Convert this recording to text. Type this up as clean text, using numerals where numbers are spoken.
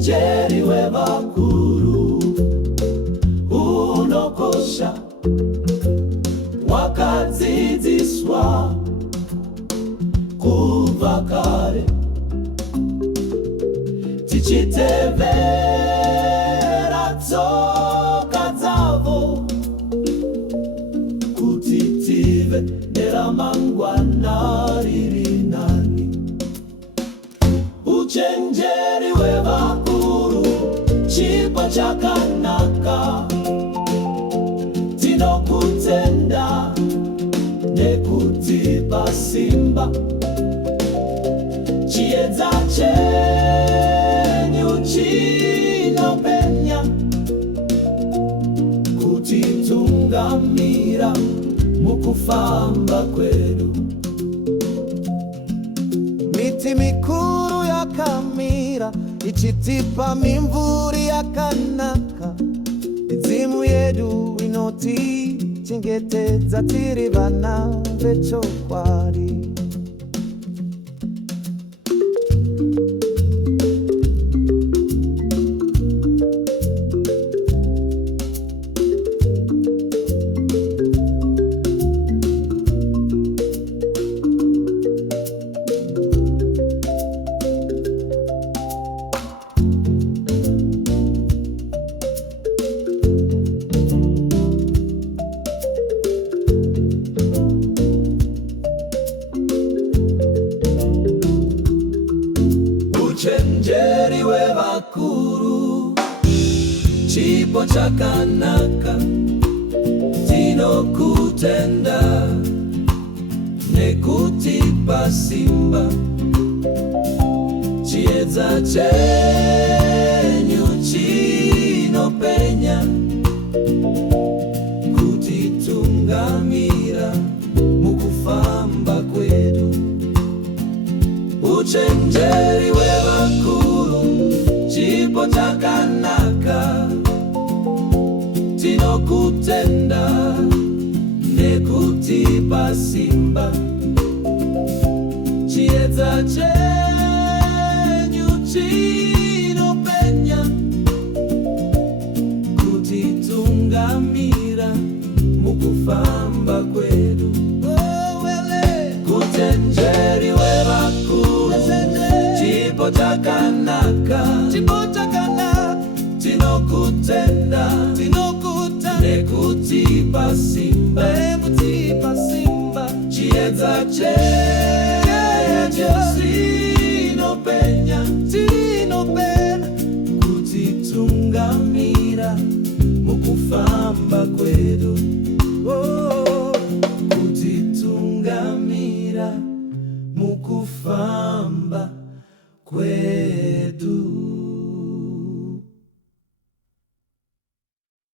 Uchenjeri w'abakuru unokosha wakadziziswa kuva kare tichitevera tsoka dzavo kuti tive neramangwana riri nani. Uchenjeri w'abakuru chipo chakanaka, tinokutenda nekutipa simba. Chiedza chenyu chinopenya kutitungamira mukufamba kwedu. Miti mikuru yakamira ichitipa mimvuri yakanaka. Midzimu yedu inotichengetedza tiri vana vechokwadi. Uchenjeri w'abakuru chipo chakanaka, tinokutenda nekutipa simba. Chiedza chenyu chinopenya kutitungamira mukufamba kwedu. Uchenjeri w'abakuru chipo chakanaka, tinokutenda nekutipa simba. Chiedza chenyu chinopenya kutitungamira mukufamba kwedu. Uchenjeri w'abakuru chipo chakanaka, tinokutenda nekutipa simba. Chiedza chenyu chinopenya kutitungamira mukufamba kwedu. Kutitungamira mukufamba kwedu.